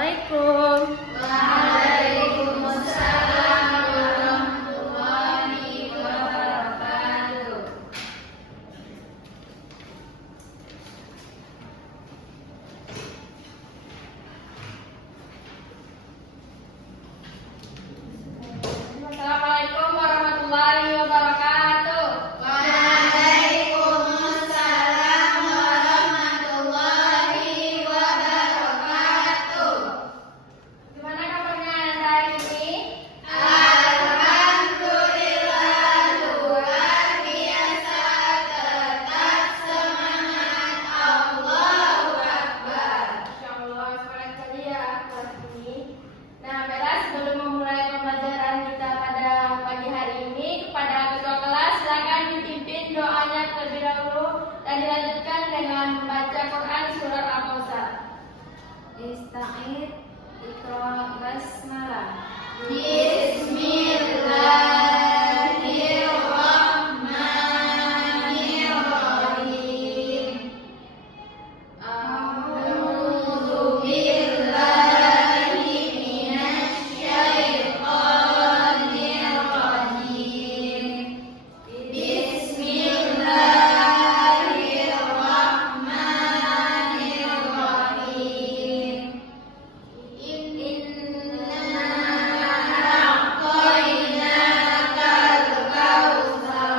Assalamualaikum. Waalaikumsalam warahmatullahi wabarakatuh. Assalamualaikum warahmatullahi wabarakatuh. Waalaikumsalam warahmatullahi wabarakatuh. Gimana kabarnya hari ini? Alhamdulillah luar biasa, tetap semangat, Allahu Akbar. Insyaallah semangat sekali ya kelas ini. Nah, baiklah, sebelum memulai pembelajaran kita pada pagi hari ini, kepada ketua kelas silakan dipimpin doanya terlebih dahulu dan dilanjutkan dengan membaca Quran surat Al-Kausar. Ista'id, Iqra, Basmalah. Bismillahirrahmanirrahim. A'udzu billahi minasyaitonir rajim. Bismillahirrahmanirrahim. Inna a'tainakal kautsar,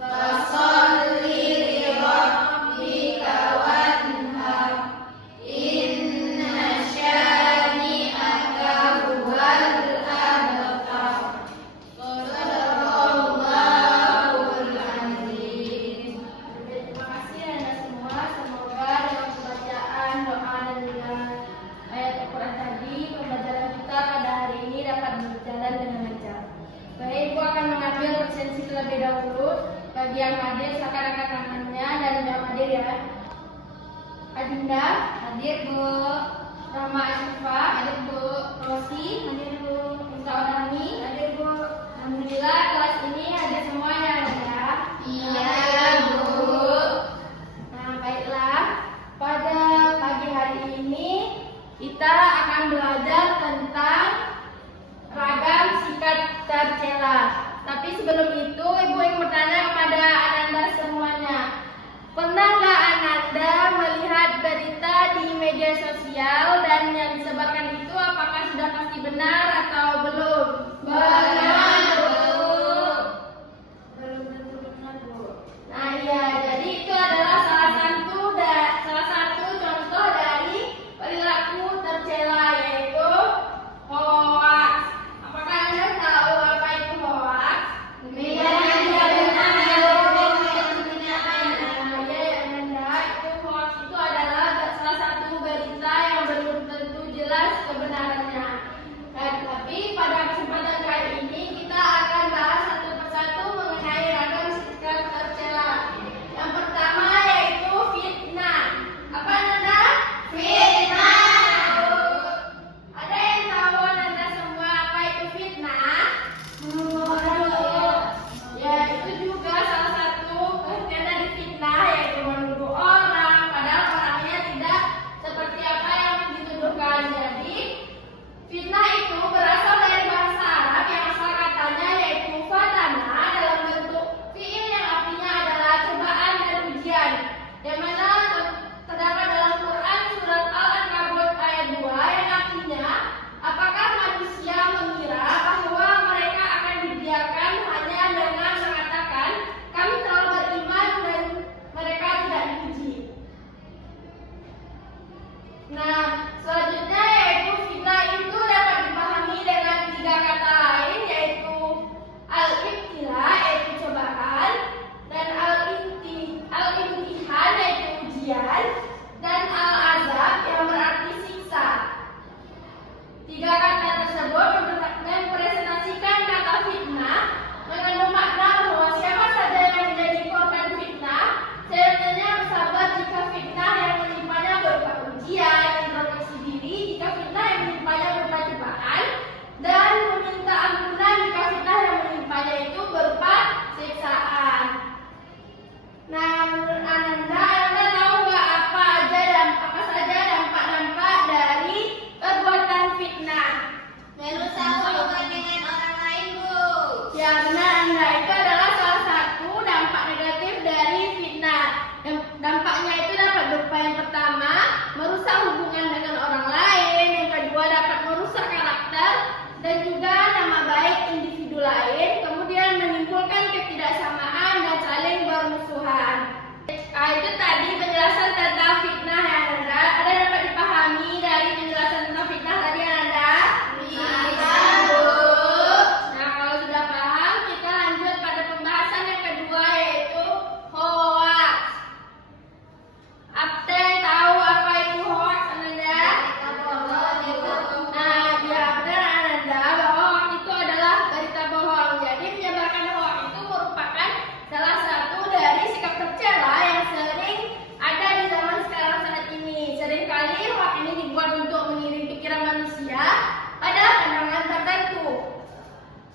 fasholli li rabbika wanhar, inna syani'aka huwal abtar. Shadaqallahul azim. Terima kasih Anda semua. Semoga dengan pembacaan doa dan dengan ayat Al-Quran tadi, pembelajaran kita pada hari ini dapat berjalan dengan lancar. Baik, Ibu akan mengambil presensi terlebih dahulu. Bagi yang hadir, silakan angkat tangannya dan jawab hadir ya. Adinda, hadir Bu. Rama Asyifa, hadir Bu. Rosi, hadir Bu. Minta Odani, hadir Bu. Alhamdulillah kelas ini hadir semuanya ya. Iya, Bu. Nah, baiklah. Pada pagi hari ini kita akan belajar tentang ragam sifat tercela. Tapi sebelum itu, Ibu ingin bertanya kepada Ananda semuanya. Pernah nggak Ananda melihat berita di media sosial dan yang disebarkan itu apakah sudah pasti benar atau belum? Benar, Bu. Belum tentu benar, Bu. Nah, iya, jadi itu adalah salah satu contoh dari perilaku tercela, yaitu hoax. Apakah Anda tahu apa itu hoax? Itu hoax itu adalah salah satu berita yang belum tentu jelas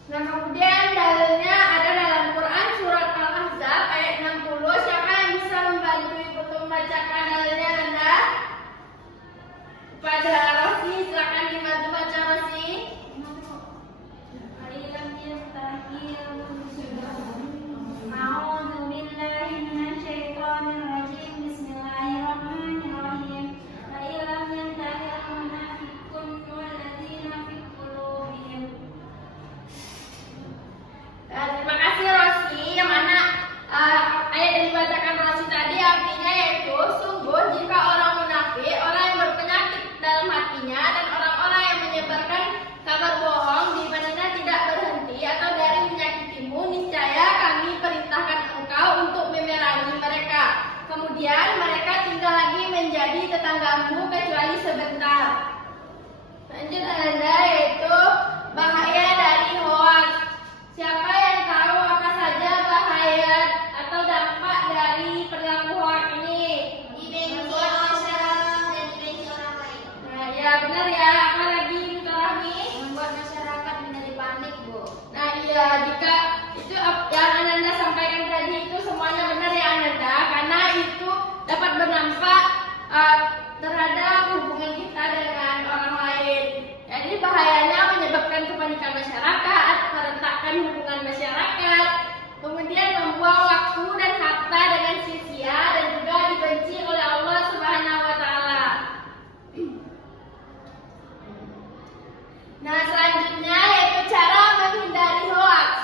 Nah, kemudian dalilnya ada dalam Quran surat Al-Ahzab ayat 60. Siapa yang bisa membantu ibu untuk membacakan dalilnya, Nanda? Pada Rosi, silakan dibantu baca Rosi. أعوذ بالله من الشيطان الرجيم بسم الله الرحمن الرحيم فإن لم ينتهي المنافقون والذين في قلوبهم. Terima kasih Rosi. Yang mana ayat yang dibacakan Rosi tadi artinya yaitu sungguh jika orang munafik, orang yang berpenyakit dalam hatinya dan orang-orang yang menyebarkan kabar bohong di mana tidak berhenti atau dari menyakitimu, niscaya kami perintahkan engkau untuk memerangi mereka. Kemudian mereka tinggal lagi menjadi tetanggamu kecuali sebentar. Lanjut Anda yaitu bahaya dari hoaks. Siapa yang tahu apa saja bahaya atau dampak dari perilaku hoaks ini? Dimensi masyarakat dan dimensi orang lain. Nah, ya benar ya. Apa lagi Bu Rahmi? Membuat masyarakat menjadi panik, Bu. Nah, iya, jika itu yang Ananda sampaikan tadi itu semuanya benar ya Ananda, karena itu dapat berdampak terhadap hubungan kita dengan orang lain. Jadi bahayanya menyebabkan kepanikan masyarakat, meretakkan hubungan masyarakat, kemudian membuang waktu dan harta dengan sia-sia dan juga dibenci oleh Allah Subhanahu wa taala. Nah, selanjutnya yaitu cara menghindari hoaks.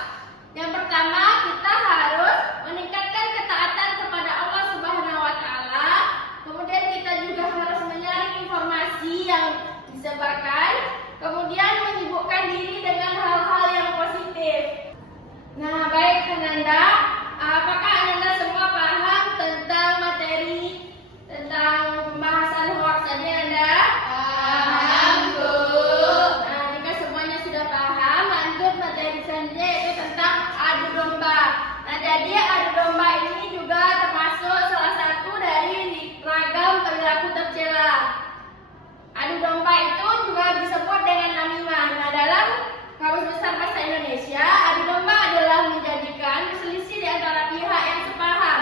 Yang pertama, kita harus meningkatkan ketaatan kepada Allah Subhanahu wa taala. Kemudian kita juga harus menyaring informasi yang disebarkan, kemudian menyibukkan diri dengan hal-hal yang positif. Nah, baik Ananda, apakah Ananda semua paham tentang materi tentang pembahasan hoaks tadi Anda? Paham, Bu. Nah, jika semuanya sudah paham, lanjut materi selanjutnya yaitu tentang adu domba. Nah, jadi adu domba ini juga termasuk salah satu dari ragam perilaku tercela. Adu domba itu juga disebut dengan namimah. Nah, dalam Kamus Besar Bahasa Indonesia, adu domba adalah menjadikan selisih di antara pihak yang sepaham.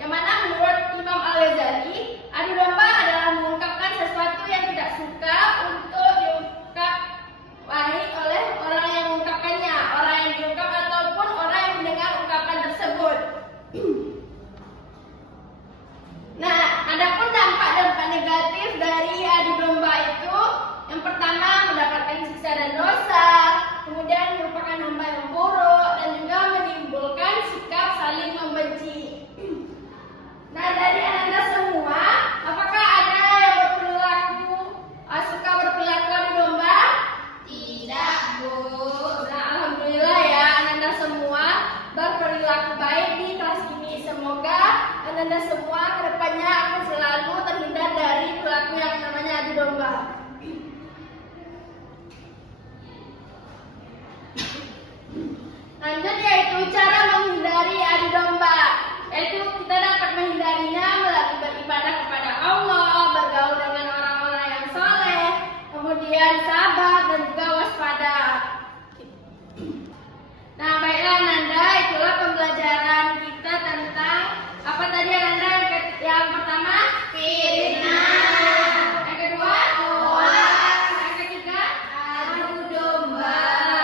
Yang mana menurut Imam Al-Ghazali, adu domba adalah mengungkapkan sesuatu yang tidak suka untuk diungkap baik oleh orang yang mengungkapkannya, orang yang diungkap ataupun orang yang mendengar ungkapan tersebut. Nah, adapun dampak-dampak negatif dari adu domba itu, yang pertama mendapatkan siksa dan dosa, kemudian merupakan hamba yang buruk dan juga menimbulkan sikap saling membenci. Nah, dari Ananda semua, apakah ada yang suka berperilaku adu domba? Tidak, Bu. Nah, alhamdulillah ya, Ananda semua berperilaku baik di kelas ini. Semoga Ananda semua kedepannya akan selalu terhindar dari perilaku yang namanya adu domba. Lanjut yaitu cara menghindari adu domba. Yaitu kita dapat menghindarinya melalui beribadah kepada Allah, bergaul dengan orang-orang yang soleh, kemudian sabar dan juga waspada. Nah, baiklah Nanda, itulah pembelajaran kita tentang apa tadi Nanda? Yang pertama, Fitnah. yang kedua, Hoaks. yang ketiga, Adu domba.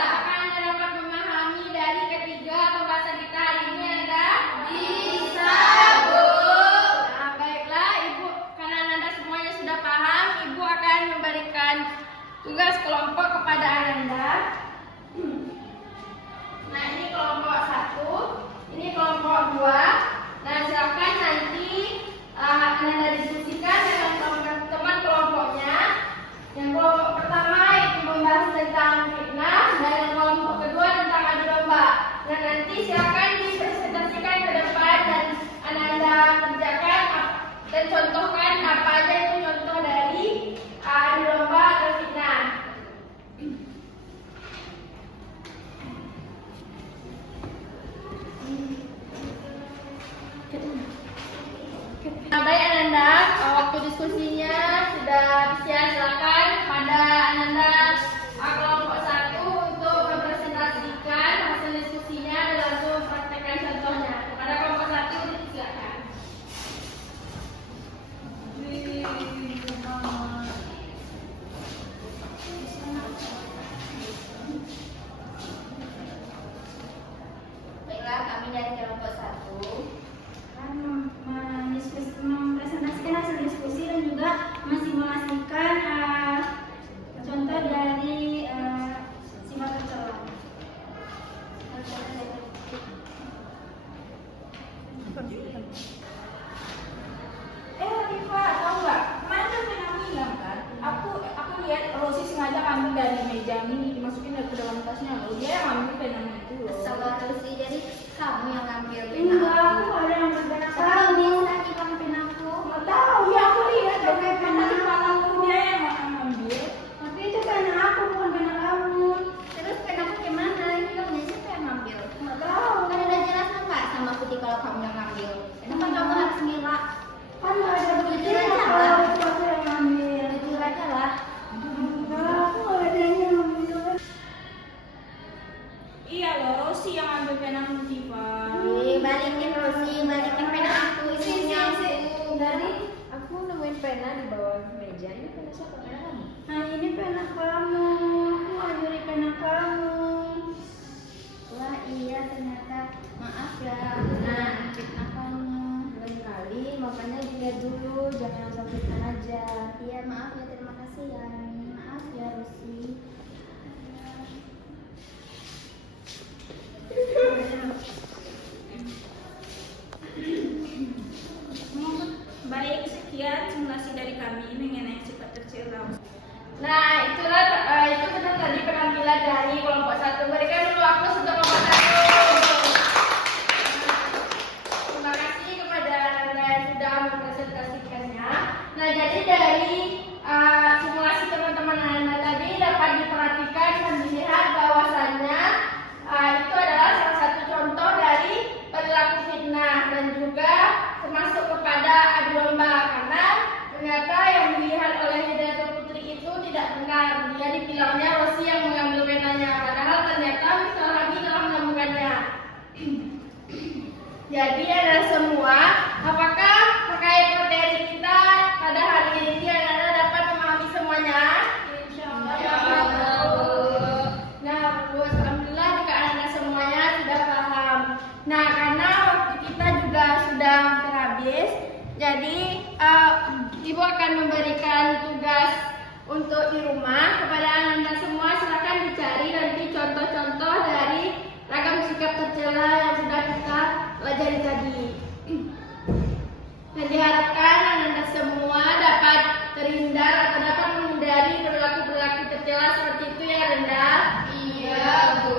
apakah Anda dapat memahami dari ketiga pembahasan kita hari ini Nanda? Bisa, Bu. Nah, baiklah Ibu, karena Nanda semuanya sudah paham, Ibu akan memberikan tugas kelompok kepada Ananda. Nah, ini kelompok 1, ini kelompok 2. Nah, silakan nanti Ananda diskusikan dengan teman-teman kelompoknya. Yang kelompok pertama itu membahas tentang fitnah dan yang kelompok kedua tentang adu domba. Nah, nanti silakan dipresentasikan ke depan dan Ananda kerjakan dan contohkan apa aja itu contoh dari adu domba atau fitnah. Nah, baik Ananda, waktu diskusinya sudah habis ya. Silakan pada Ananda kelompok 1 untuk mempresentasikan ambil dari meja ini dimasukin ke dalam tasnya loh. Dia yang ambil penanya itu loh. Astagfirullah, jadi kamu yang ngambil pena Enggak, aku. aku nggak ada yang ambil pena Kamu kamu. bisa hilang pena aku. Nggak tahu ya, aku lihat pakai pena di panaku, dia yang ambil. Tapi itu pena aku bukan pena kamu. Terus pena aku gimana? Hilangnya siapa yang ngambil? Nggak tahu. Kan udah jelas nggak sama Putih kalau kamu yang ngambil. Kenapa kamu harus ngelak? Kan nggak ada Jujur buktinya aja kalau lah. itu aku yang ambil. Jujur aja lah. Enggak, aku nggak ada yang ambil. Iya loh, Rosi yang ambil penamu, Siva. Balikin Rosi, balikin pena aku. Isinya aku. Dari aku nemuin pena di bawah meja. Ini pena siapa? Pena kamu? Nah, ini pena kamu. Aku nggak nyuri pena kamu. Wah iya ternyata. Maaf ya. Nah, fitnah kamu. Lain kali makanya dilihat dulu, jangan asal fitnah aja. Iya maaf ya, terima kasih ya. Maaf ya Rosi. Baik, sekian simulasi dari kami mengenai sifat tercela. Nah, itulah itu benar tadi penampilan dari kelompok 1. Berikan dulu aplaus untuk kelompok 1. Terima kasih kepada Anda yang sudah mempresentasikannya. Nah, jadi dari simulasi teman-teman Anda tadi dapat diperhatikan dan dilihat bahwasannya itu adalah salah satu contoh dari perilaku fitnah dan juga termasuk kepada adu domba, karena ternyata yang dilihat oleh Hidayatul Putri itu tidak benar. Dia dibilangnya Rosi yang mengambil penanya, padahal ternyata Miss lagi telah menemukannya. Jadi ada semua, apakah terkait materi kita pada hari ini Anda dapat memahami semuanya? Insyaallah. Nah, bagus. Alhamdulillah jika Anda semuanya sudah paham. Nah, karena waktu kita juga sudah hampir habis, jadi Ibu akan memberikan tugas untuk di rumah kepada Anda semua. Silakan dicari nanti contoh-contoh dari ragam sikap tercela yang sudah kita pelajari tadi. Dan diharapkan Anda semua dapat terhindar atau dapat menghindari perilaku-perilaku tercela seperti itu ya, Renda. Iya, Bu.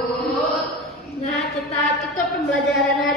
Nah, kita tutup pembelajaran